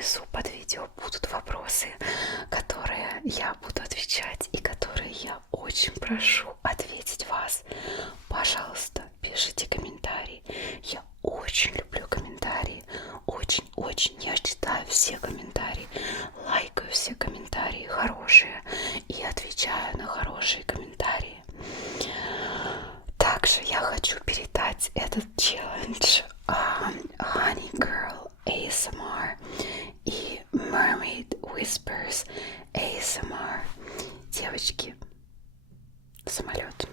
внизу под видео будут вопросы, которые я буду отвечать и которые я очень прошу ответить вас. Пожалуйста, пишите комментарии. Я очень люблю комментарии. Очень-очень. Я читаю все комментарии, лайкаю все комментарии хорошие и отвечаю на хорошие комментарии. Также я хочу передать этот челлендж Honey Girl ASMR и Mermaid Whispers ASMR. Девочки, самолет.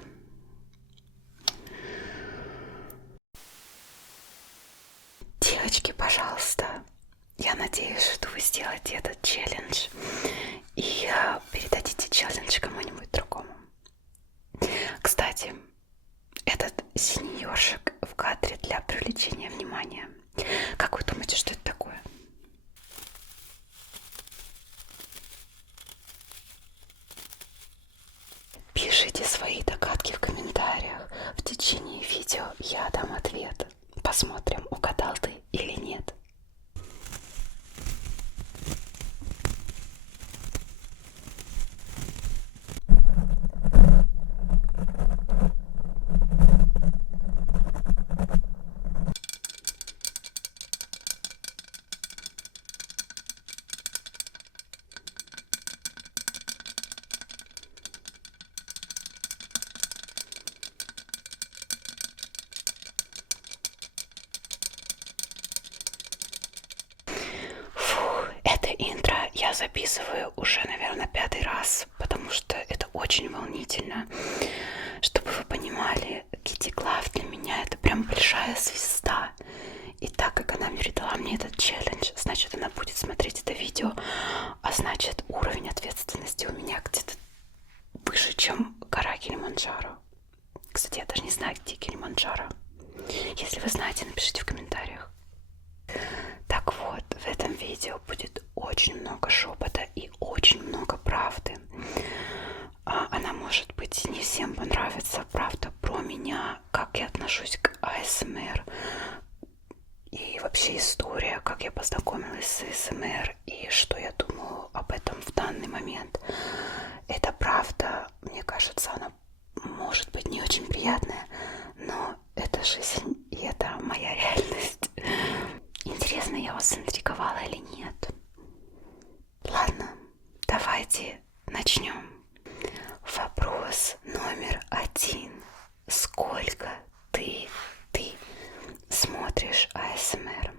Девочки, пожалуйста, я надеюсь, что вы сделаете этот челлендж и передадите челлендж кому-нибудь другому. Кстати, этот синий ёршик в кадре для привлечения внимания. Как вы думаете, что это такое? Пишите свои догадки в комментариях. В течение видео я дам ответ. Посмотрим, угадал ты или нет. Это интро я записываю уже, наверное, 5-й раз, потому что это очень волнительно. Чтобы вы понимали, Китти Клав для меня это прям большая звезда. И так как она передала мне этот челлендж, значит, она будет смотреть это видео, а значит, уровень ответственности у меня где-то выше, чем гора Килиманджаро. Кстати, я даже не знаю, где Килиманджаро. Если вы знаете, напишите в комментариях. Так вот, в этом видео будет очень много шепота и очень много правды. Она, может быть, не всем понравится. Правда про меня, как я отношусь к АСМР. И вообще история, как я познакомилась с АСМР и что я думаю об этом в данный момент. Это правда, мне кажется, она может быть не очень приятная, но это жизнь и это моя реальность. Интересно, я вас заинтриговала или нет? Ладно, давайте начнем. Вопрос номер 1. Сколько ты смотришь АСМР?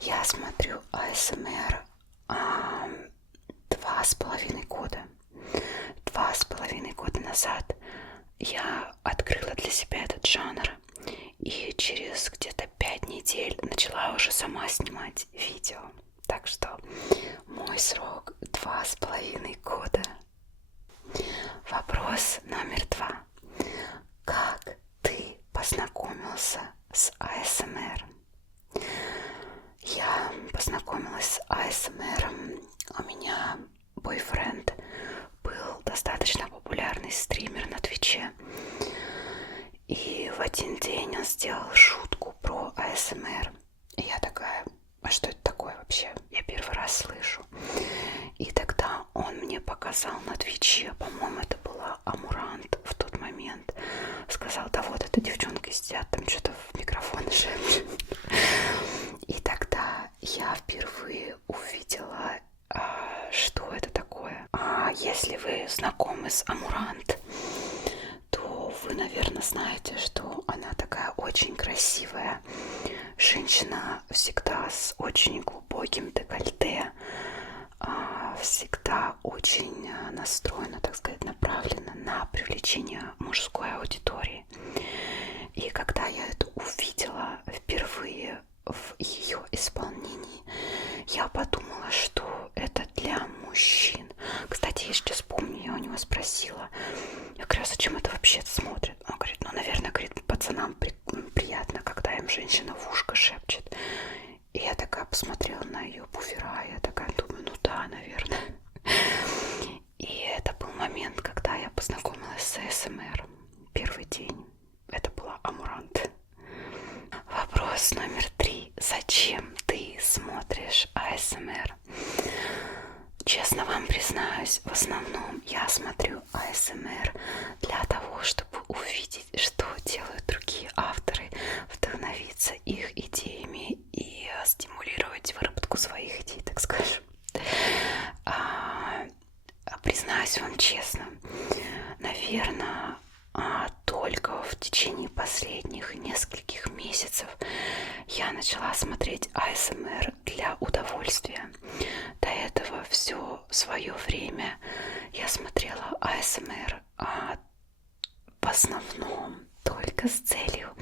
Я смотрю АСМР 2,5 года. 2,5 года назад я открыла для себя этот жанр. И через где-то 5 недель начала уже сама снимать видео. Так что мой срок 2,5 года. Вопрос номер 2. Как ты познакомился с АСМР? Я познакомилась с АСМР. У меня бойфренд был достаточно популярный стример на Твиче. И в один день он сделал шутку про АСМР. И я такая, а что это такое вообще? Я первый раз слышу. И тогда он мне показал на Твиче, по-моему, это была Амурант в тот момент. Сказал, да вот эта девчонка сидят, там что-то в микрофон шепчет. И тогда я впервые увидела, что это такое. Если вы знакомы с Амурант, то вы, наверное, знаете, что она такая очень красивая женщина, всегда с очень глубоким декольте, всегда очень настроена, так сказать, направлена на привлечение мужской аудитории. И когда я это увидела впервые в ее исполнении, я подумала, что это для мужчин. Кстати, я сейчас помню, я у него спросила, я говорю, а зачем это вообще смотрят? Он говорит, ну, наверное, говорит, пацанам приятно, когда им женщина в ушко шепчет. И я такая посмотрела на ее буфера, я такая думаю, ну да, наверное. И это был момент, когда я познакомилась с АСМР. Первый день. Это была Амурант. Вопрос номер 3. Зачем ты смотришь смотришь АСМР? Честно вам признаюсь, в основном я смотрю АСМР для того, чтобы увидеть, что делают другие авторы, вдохновиться их идеями и стимулировать выработку своих идей, так скажем. Признаюсь вам честно, наверное, только в течение последних нескольких месяцев я начала смотреть АСМР для удовольствия. До этого все свое время я смотрела АСМР в основном только с целью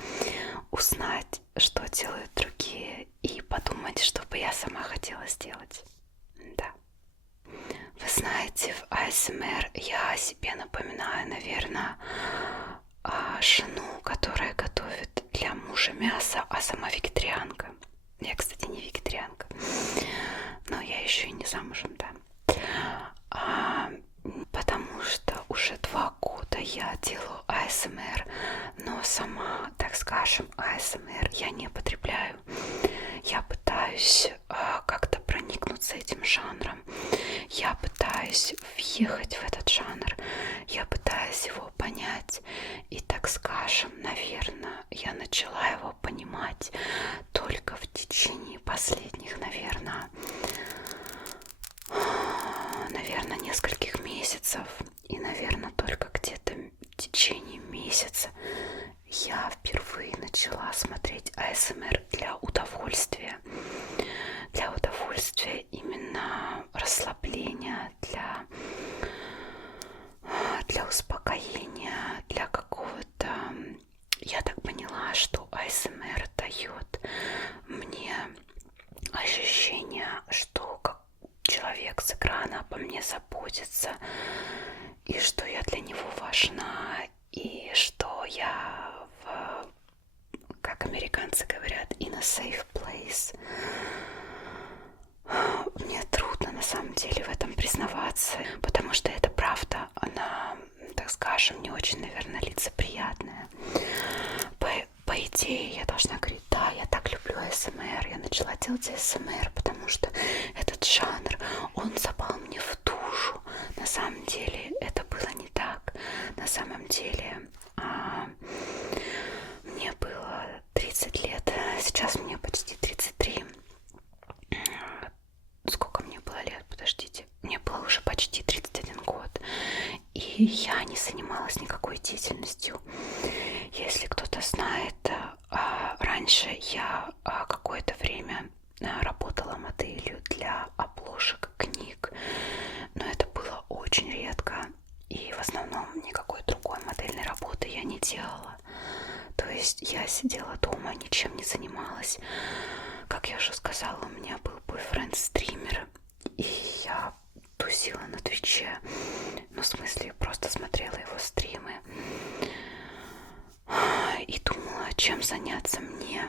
узнать, что делают другие, и подумать, что бы я сама хотела сделать. Да. Вы знаете, в АСМР я о себе напоминаю, наверное, жену, которая готовит для мужа мясо, а сама вегетарианка. Я, кстати, не вегетарианка, но я еще и не замужем, да. Потому что уже 2 года я делаю АСМР, но сама, так скажем, АСМР я не потребляю. Я пытаюсь как-то проникнуться этим жанром. Я пытаюсь въехать в этот жанр. Я пытаюсь его понять. И, так скажем, наверное, я начала его понимать только в течение последних, наверное, нескольких месяцев. И, наверное, только где-то в течение месяца я впервые начала смотреть АСМР для удовольствия. Для удовольствия именно расслабления, для успокоения, для какого-то... Я так поняла, что АСМР дает мне ощущение, что человек с экрана обо мне заботится, и что я для него важна, и что я как американцы говорят, in a safe place. Мне трудно на самом деле в этом признаваться, потому что это правда, она, так скажем, не очень, наверное, лицеприятная. По идее, я должна говорить, да, я так люблю АСМР, я начала делать АСМР, потому что этот жанр, он запал мне в душу. На самом деле это было не так. На самом деле мне было 30 лет, сейчас мне почти 33. Сколько мне было лет? Подождите. Мне было уже почти 31 год. И я не занималась никакой деятельностью. Если кто-то знает, раньше я какое-то время работала моделью для обложек книг. Но это было очень редко. И в основном никакой другой модельной работы я не делала. То есть я сидела дома, ничем не занималась. Как я уже сказала, у меня был бойфренд-стример, и я тусила на Твиче. Ну, в смысле, просто смотрела его стримы. И думала, чем заняться мне.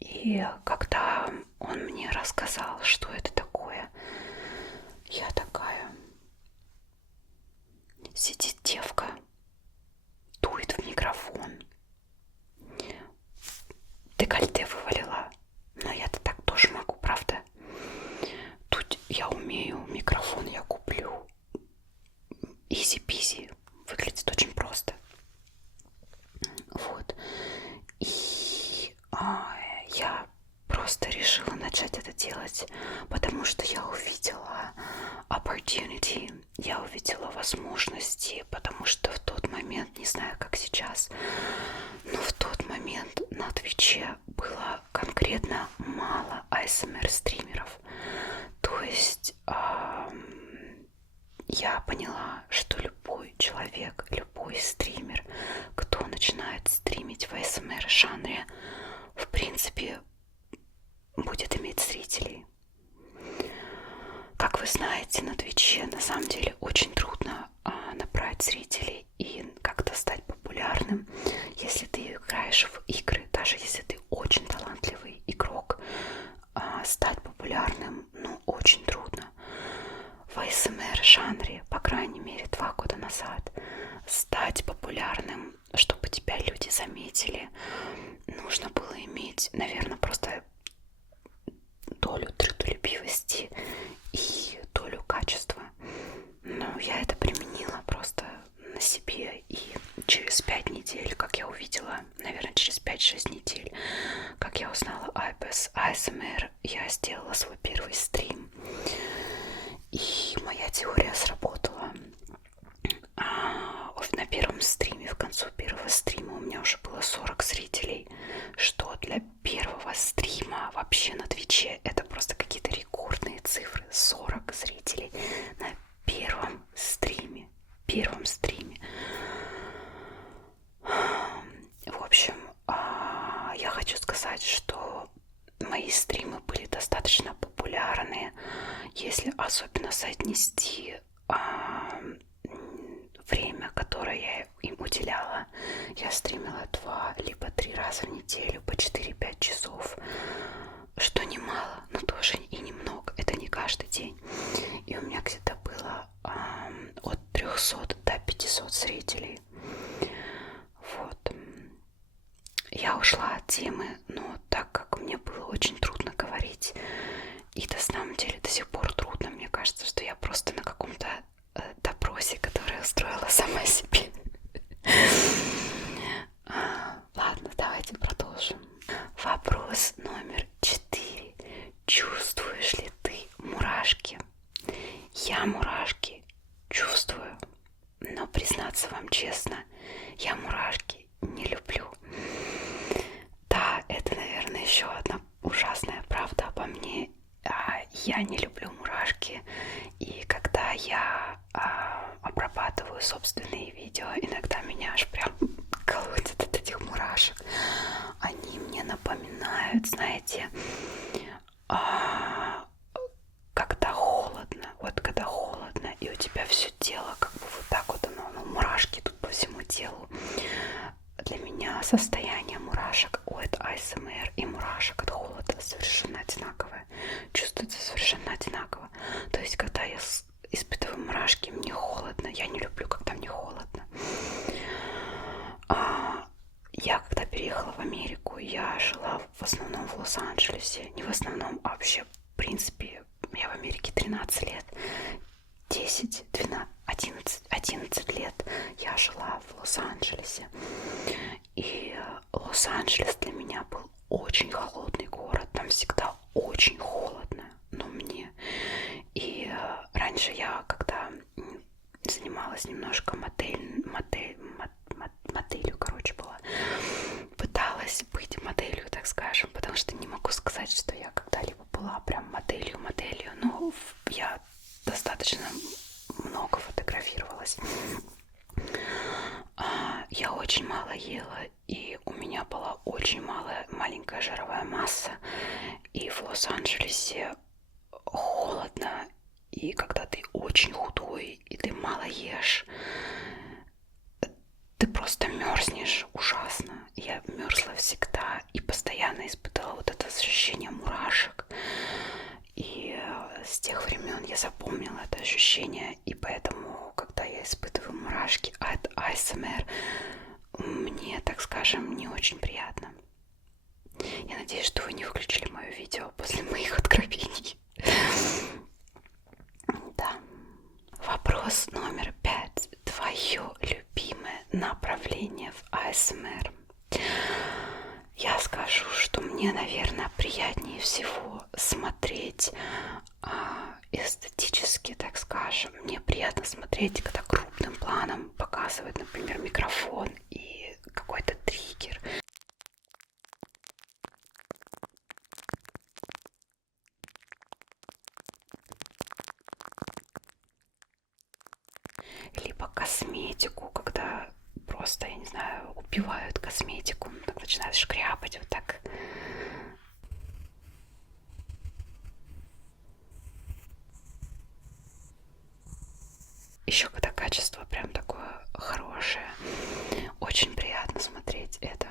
И когда он мне рассказал, что это такое, я такая... Сидит девка, дует в микрофон, декольте вывалила. Но я-то так тоже могу, правда? Тут я умею, микрофон я куплю. Изи-пизи. Выглядит очень просто. Вот. И я просто решила начать это делать, потому что я увидела opportunity, я увидела возможности, потому что в тот момент, не знаю, как сейчас, но в тот момент на Твиче было конкретно мало ASMR-стримеров. То есть я поняла, что любой человек, любой стример, кто начинает стримить в ASMR-жанре, в принципе, будет иметь зрителей. Как вы знаете, на Твиче на самом деле очень трудно набрать зрителей и как-то стать популярным, если ты играешь в игры, даже если ты очень талантливый игрок, стать популярным, ну, очень трудно. В ASMR жанре, по крайней мере, 2 года назад, стать популярным, чтобы тебя люди заметили, нужно было иметь, наверное, просто долю красивости и долю качества. Но я это применила просто на себе, и через 5 недель, как я увидела, наверное, через 5-6 недель, как я узнала об АСМР, я сделала свой первый стрим. И моя теория сработала. На первом стриме, в концу первого стрима у меня уже было 40 зрителей, что для первого стрима вообще на Твиче это просто какие-то рекордные цифры. 40 зрителей на первом стриме. В общем, я хочу сказать, что мои стримы были достаточно популярны, если особенно соотнести время, которое я им уделяла. Я стримила 2 либо 3 раза в неделю по 4-5 часов, что немало, но тоже и немного. Это не каждый день. И у меня где-то было от 300 до 500 зрителей. Вот. Я ушла от темы, но так как мне было очень трудно говорить, и на самом деле до сих пор трудно, мне кажется, что я просто на каком-то допросе, который устроила сама себе. Ладно, давайте продолжим. Вопрос номер 4. Чувствуешь ли ты мурашки? Я мурашки чувствую, но признаться вам честно, я мурашки не люблю. Да, это, наверное, еще одна ужасная правда обо мне. Я не люблю мурашки, и когда я обрабатываю собственные видео, иногда меня аж прям колотит от этих мурашек. Они мне напоминают, знаете, когда холодно, вот когда холодно, и у тебя все тело как бы вот так вот оно, ну, мурашки тут по всему телу. Для меня состояние мурашек от АСМР и мурашек от холода совершенно одинаковое. Чувствуется совершенно одинаково. То есть, когда я испытываю мурашки, мне холодно. Я не люблю, когда мне холодно. Я когда переехала в Америку, я жила в основном в Лос-Анджелесе. Не в основном, а вообще, в принципе, я в Америке 13 лет. 10, 12, 11 лет я жила в Лос-Анджелесе. И Лос-Анджелес для меня был очень холодный город. Там всегда очень холодно, но мне. И раньше я, когда занималась немножко моделью, короче, была, пыталась быть моделью, так скажем, потому что не могу сказать, что я когда-либо была прям моделью, но я достаточно много фотографировалась. Я очень мало ела, и у меня была очень маленькая жировая масса. И в Лос-Анджелесе холодно, и когда ты очень худой, и ты мало ешь, ты просто мерзнешь ужасно. Я мерзла всегда и постоянно испытывала вот это ощущение мурашек. И с тех времен я запомнила это ощущение, и поэтому, когда я испытываю мурашки от АСМР, мне, так скажем, не очень приятно. Я надеюсь, что вы не выключили мое видео после моих откровений. Да. Вопрос номер 5. Твое любимое направление в АСМР? Я скажу, что мне, наверное, приятнее всего смотреть эстетически, так скажем. Мне приятно смотреть, когда крупным планом показывают, например, микрофон и какой-то триггер. Либо косметику, когда просто, я не знаю, убивают косметику, так начинают шкрябать вот так. Еще когда качество прям такое хорошее, очень приятно смотреть это.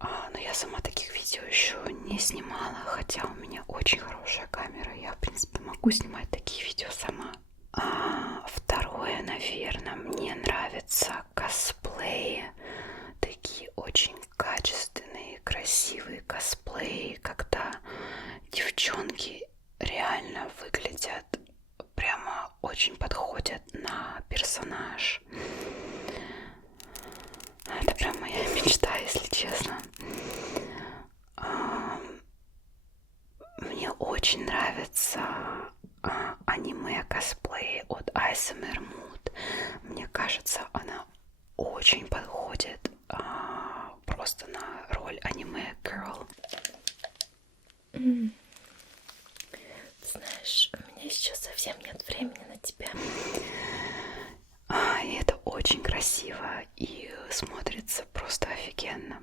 Но я сама таких видео еще не снимала, хотя у меня очень хорошая камера. Я, в принципе, могу снимать такие видео сама. Второе, наверное, мне нравятся косплеи. Такие очень качественные, красивые косплеи, когда девчонки реально выглядят, прямо очень подходят на персонаж. Это прям моя мечта, если честно. Мне очень нравится аниме-косплей от ASMR Mood. Мне кажется, она очень подходит просто на роль аниме-girl. Знаешь, у меня сейчас совсем нет времени на тебя. И это очень красиво и смотрится просто офигенно.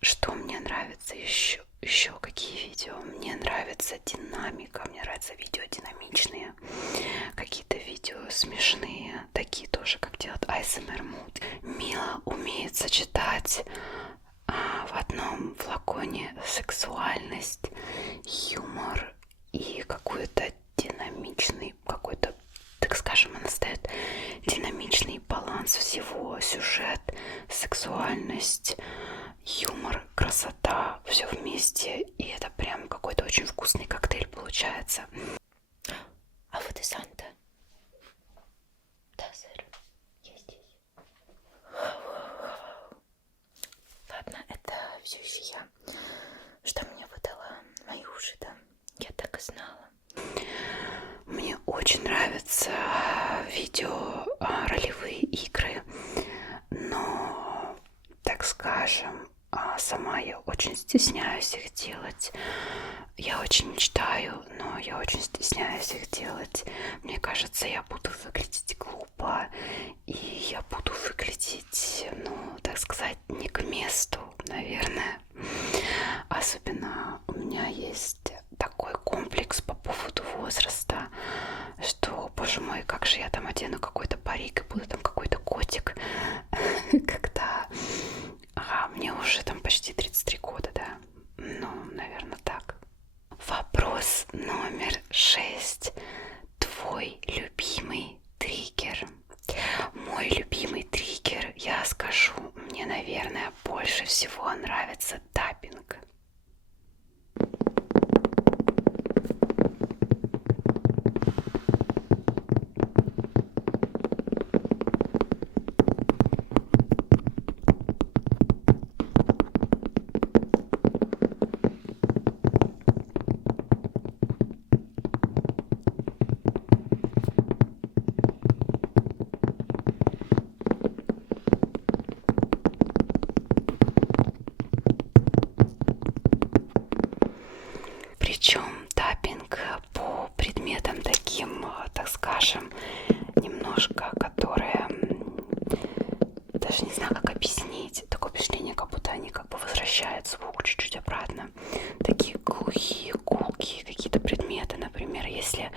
Что мне нравится еще? Еще какие видео? Мне нравится динамика, мне нравятся видео динамичные, какие-то видео смешные, такие тоже, как делает ASMR Mood. Мила умеет сочетать в одном флаконе сексуальность, юмор и какой-то динамичный, какой-то, так скажем, она ставит динамичный баланс всего: сюжет, сексуальность, юмор, красота, все вместе, и это прям какой-то очень вкусный коктейль получается. А вот и Санта. Да, сэр, я здесь. Ладно, это все еще я. Что мне выдала мои уши, да? Я так и знала. Мне очень нравятся видео ролевые игры, но, так скажем, сама я очень стесняюсь их делать. Я очень мечтаю, но я очень стесняюсь их делать. Мне кажется, я буду выглядеть глупо, и я буду выглядеть, ну, так сказать, не к месту, наверное. Особенно у меня есть такой комплекс по поводу возраста, что, боже мой, как же я там одену какой-то парик и буду там какой-то котик, когда мне уже там почти 33 года, да? Ну, наверное, так. Вопрос номер 6. Твой любимый триггер? Мой любимый триггер, я скажу, мне, наверное, больше всего нравится таппинг. Причем таппинг по предметам таким, так скажем, немножко, которые, даже не знаю, как объяснить. Такое впечатление, как будто они как бы возвращают звук чуть-чуть обратно. Такие глухие, гулкие какие-то предметы. Например, если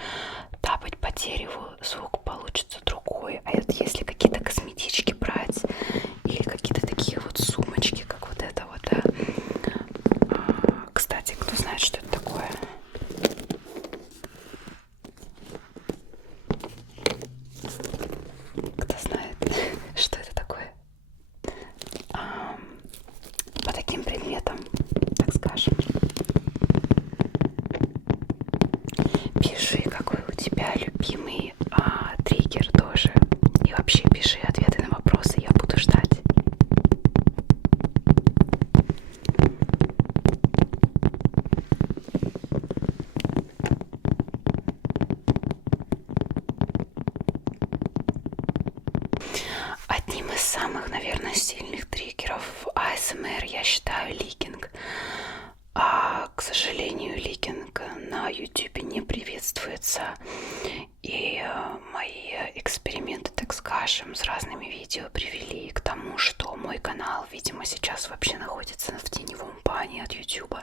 тапать по дереву, звук получится другой. А вот если какие-то косметички брать или какие-то такие вот сумочки, как вот это вот, да. Кстати, кто знает, что это такое? Кто знает, что это такое? По таким предметам, так скажем. Пиши, какой у тебя любимый триггер тоже. И вообще пиши ответы на вопросы, я буду ждать. Одним из самых, наверное, сильных триггеров ASMR я считаю ликинг. К сожалению, ликинг на YouTube не приветствуется. И мои эксперименты, так скажем, с разными видео привели к тому, что мой канал, видимо, сейчас вообще находится в теневом бане от YouTube.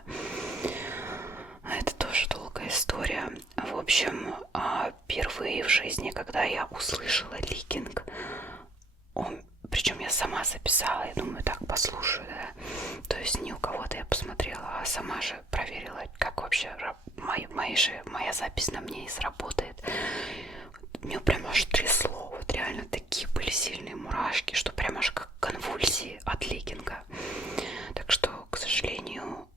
Это тоже долгая история. В общем, впервые в жизни, когда я услышала ликинг, причем я сама записала, я думаю, так послушаю, да. То есть не у кого-то я посмотрела, а сама же проверила, как вообще моя запись на мне и сработает. Меня прям аж трясло, вот реально такие были сильные мурашки, что прям аж как конвульсии от ликинга. Так что, к сожалению,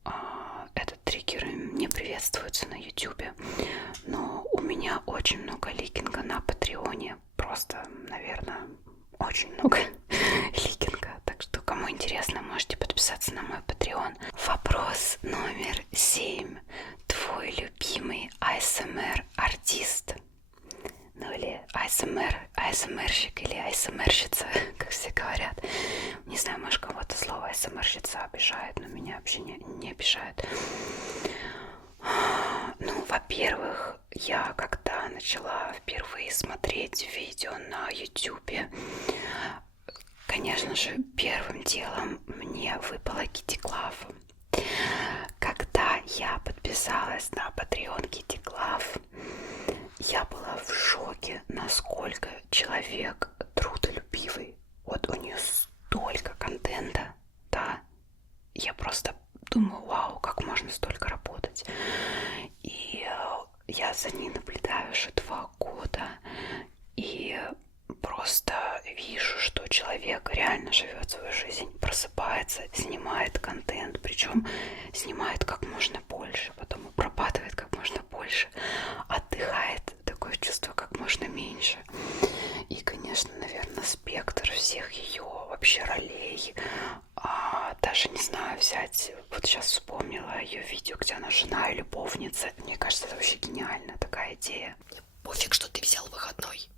этот триггер не приветствуется на YouTube. Ютубе. Но у меня очень много ликинга на Патреоне. Просто, наверное, очень много ликинга. Так что, кому интересно, можете подписаться на мой Патреон. Вопрос номер 7. Твой любимый АСМР-артист? Ну или АСМРщик или АСМРщица, как все говорят. Не знаю, может, кого-то слово АСМРщица обижает, но меня вообще не обижает. Ну, во-первых, я когда начала впервые смотреть видео на ютубе, конечно же, первым делом мне выпала Китти Клав. Когда я подписалась на Patreon Китти Клав, я была в шоке, насколько человек трудолюбивый. Вот у нее столько контента, да. Я просто думаю, вау, как можно столько работать. И я за ней наблюдаю уже 2 года. И просто вижу, что человек реально живет свою жизнь, просыпается, снимает контент, причем снимает как можно больше, потом обрабатывает как можно больше, отдыхает, такое чувство как можно меньше. И, конечно, наверное, спектр всех ее вообще ролей, даже не знаю, взять, вот сейчас вспомнила ее видео, где она жена и любовница. Мне кажется, это вообще гениальная такая идея. Пофиг, что ты взял выходной.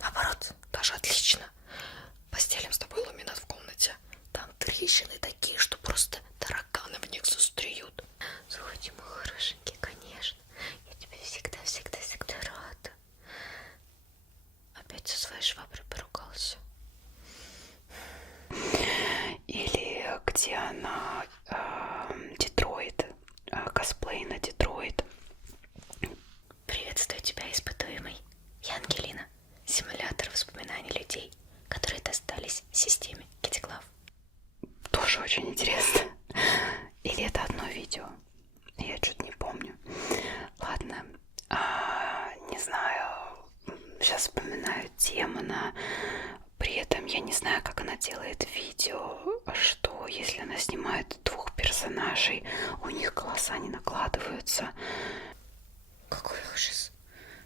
Наоборот, даже отлично. Постелим с тобой ламинат в комнате. Там трещины такие, что просто тараканы в них застряют. Слушайте, мой хорошенький, конечно. Я тебе всегда рада. Опять со своей шваброй поругался. Или где она Детройт, косплей на Детройт. Приветствую тебя, испытуемый. Я Ангелина, симулятор воспоминаний людей, которые достались системе Китти Клав. Тоже очень интересно. Или это одно видео? Я что-то не помню. Ладно, не знаю. Сейчас вспоминаю Демона. При этом я не знаю, как она делает видео, что если она снимает 2 персонажей, у них голоса не накладываются. Какой ужас.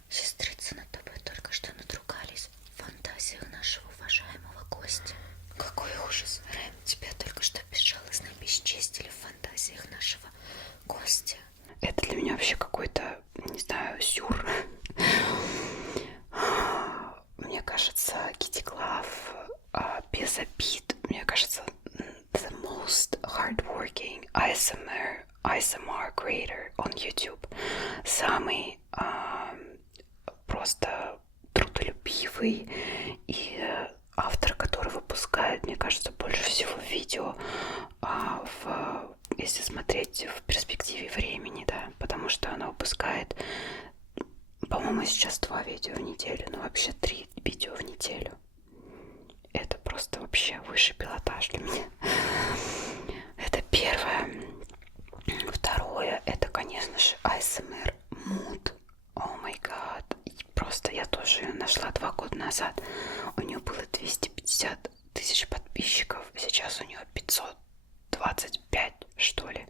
Сестрица, над тобой только что надругались в фантазиях нашего уважаемого гостя. Какой ужас. Рэм, тебя только что безжалостно бесчестили в фантазиях нашего гостя. Это для меня вообще какой-то, не знаю, сюр. Мне кажется, Китти Клав без обид, мне кажется, the most hardworking ASMR creator on YouTube. Самый просто трудолюбивый и автор, который выпускает, мне кажется, больше всего видео, если смотреть в перспективе времени, да, потому что она выпускает, по-моему, сейчас 2 видео в неделю, но вообще 3 видео в неделю. Это просто вообще высший пилотаж для меня. Это первое. Второе, это, конечно же, ASMR Mood. О май гад. Просто я тоже ее нашла 2 года назад. У нее было 250 тысяч подписчиков. Сейчас у нее 525, что ли.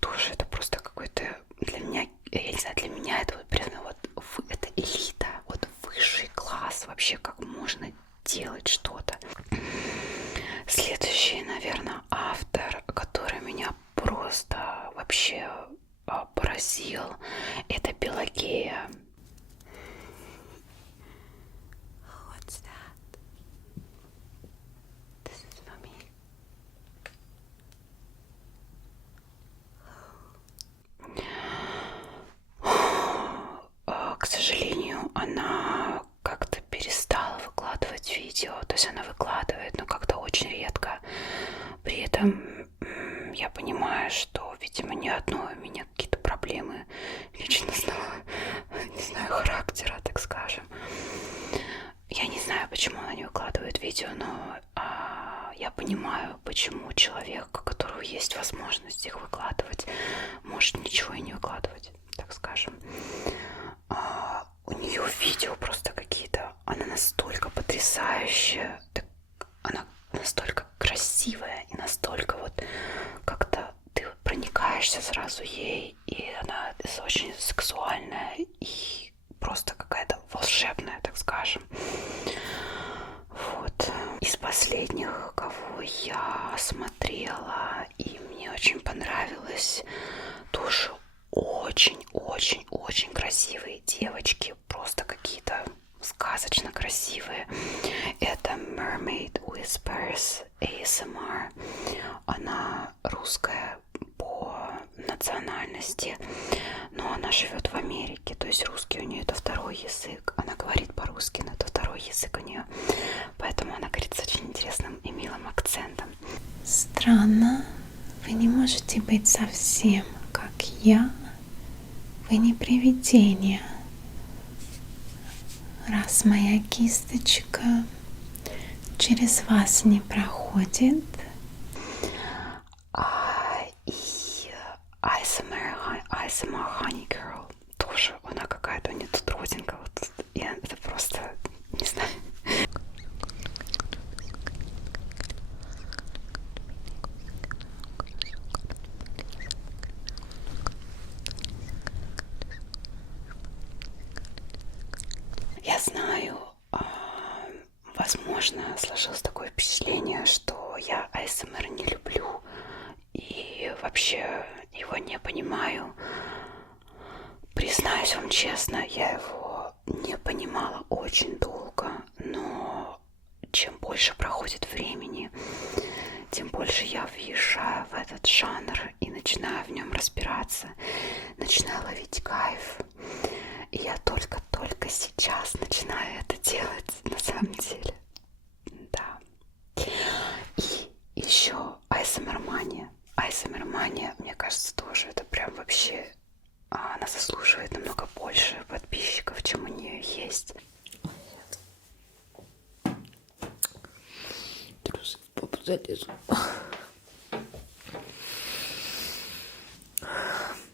Тоже это просто какой-то для меня, я не знаю, для меня это вот прям вот это элита, вот высший класс вообще, как можно делать что-то. Следующий, наверное, автор, который меня просто вообще поразил, это Пелагея. What's that? This is for me. К сожалению, она как-то перестала выкладывать видео, то есть она выкладывает, но как-то очень редко. При этом я понимаю, что, видимо, не одно у меня какие-то проблемы личностного, не знаю, характера, так скажем. Я не знаю, почему она не выкладывает видео, но я понимаю, почему человек, у которого есть возможность их выкладывать, может ничего и не выкладывать, так скажем. У нее видео просто какие-то, она настолько потрясающая, она настолько красивая и настолько вот как-то ты проникаешься сразу ей. очень-очень красивые девочки, просто какие-то сказочно красивые. Это Mermaid Whispers ASMR. Она русская по национальности, но она живет в Америке, то есть русский у нее это второй язык. Она говорит по-русски, но это второй язык у нее, поэтому она говорит с очень интересным и милым акцентом. Странно, вы не можете быть совсем как я. Вы не привидение. Раз моя кисточка через вас не проходит. И ASMR Honey Girl тоже, она какая-то у нее тут родинка, вот, и это просто, не знаю. Я знаю, возможно, сложилось такое впечатление, что я АСМР не люблю и вообще его не понимаю. Признаюсь вам честно, я его не понимала очень долго, но чем больше проходит времени, тем больше я въезжаю в этот жанр и начинаю в нем разбираться, начинаю ловить кайф. И я только сейчас начинаю это делать, на самом деле. Да. И еще ASMR-мания. ASMR-мания, мне кажется, тоже это прям вообще... Она заслуживает намного больше подписчиков, чем у нее есть. Трусы в попу залезу.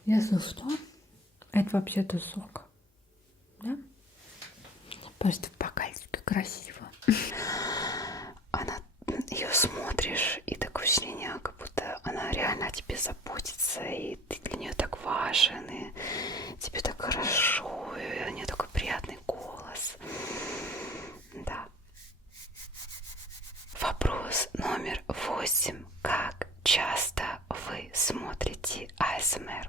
Если что, это вообще-то сок. Да? Просто в бокальчике красиво. Она, ее смотришь, и такое ощущение, как будто она реально о тебе заботится, и ты для нее так важен, и тебе так хорошо, и у нее такой приятный голос. Да. Вопрос номер 8. Как часто вы смотрите ASMR?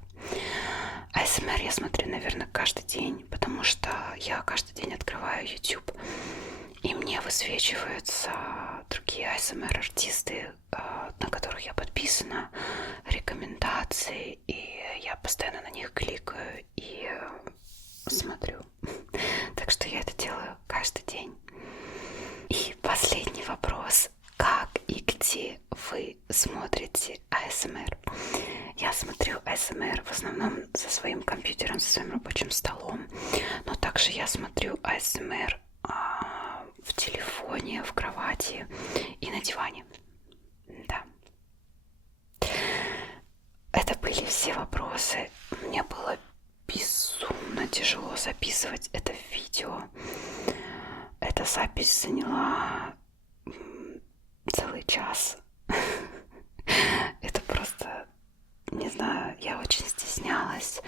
ASMR я смотрю, наверное, каждый день, потому что я каждый день открываю YouTube, и мне высвечиваются другие ASMR-артисты, на которых я подписана, рекомендации, и я постоянно на них кликаю и смотрю. Так что я это делаю каждый день. И последний вопрос. Как и где вы смотрите ASMR? Я смотрю ASMR в основном за своим компьютером, за своим рабочим столом, но также я смотрю ASMR в телефоне, в кровати и на диване. Да. Это были все вопросы. Мне было безумно тяжело записывать это видео. Эта запись заняла целый час. Это просто, не знаю, я очень стеснялась.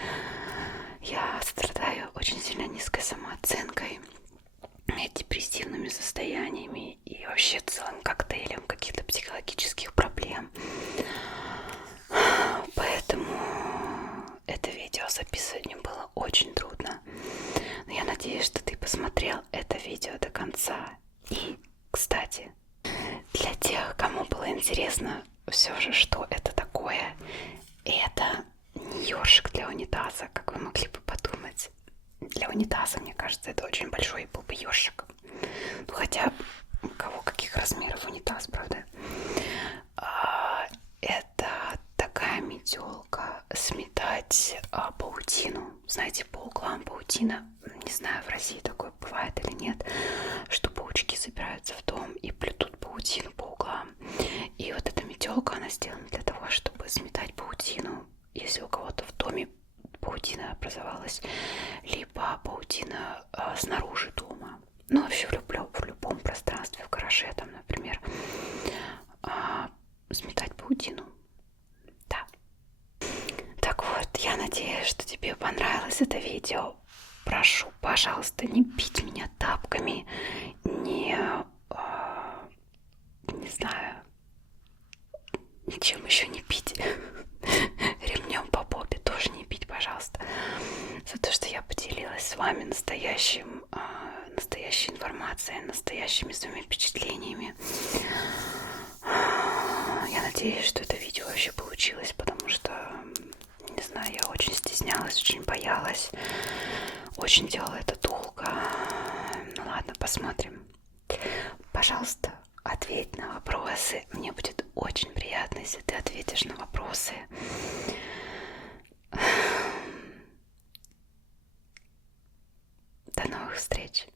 Я страдаю очень сильно низкой самооценкой, депрессивными состояниями и вообще целым коктейлем каких-то психологических проблем. Поэтому это видео записывать мне было очень трудно. Но я надеюсь, что ты посмотрел это видео до конца. И, кстати, для тех, кому было интересно все же, что это такое, это не ёршик для унитаза, как вы могли бы подумать. Для унитаза, мне кажется, это очень большой был бы ёршик. Ну, хотя, у кого каких размеров унитаз, правда? Это такая метелка сметать паутину. Знаете, по углам паутина. Не знаю, в России такое бывает или нет, что паучки собираются в дом и плетут паутину по углам. И вот эта метелка, она сделана для того, чтобы сметать паутину, если у кого-то в доме паутина образовалась, либо паутина снаружи дома. Ну, вообще в любом пространстве, в гараже, там, например, сметать паутину. Да. Так вот, я надеюсь, что тебе понравилось это видео. Прошу, пожалуйста, не бить меня тапками, не знаю, ничем еще не бить. Ремнем по попе тоже не бить, пожалуйста. поделилась с вами настоящей информацией, настоящими своими впечатлениями. Я надеюсь, что это видео вообще получилось, потому что, не знаю, я очень стеснялась, очень боялась, очень делала это долго. Ну ладно, посмотрим. Пожалуйста, ответь на вопросы. Мне будет очень приятно, если ты ответишь на вопросы. До новых встреч!